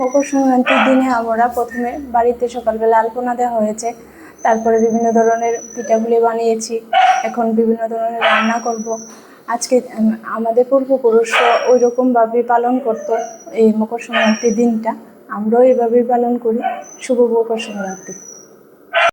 মকর সংক্রান্তির দিনে আমরা প্রথমে বাড়িতে সকালবেলা আলপনা দেওয়া হয়েছে, তারপরে বিভিন্ন ধরনের পিঠাগুলি বানিয়েছি, এখন বিভিন্ন ধরনের রান্না করব। আজকে আমাদের পূর্বপুরুষরা ওই রকমভাবে পালন করতো এই মকর সংক্রান্তির দিনটা, আমরাও এইভাবেই পালন করি। শুভ মকর সংক্রান্তি।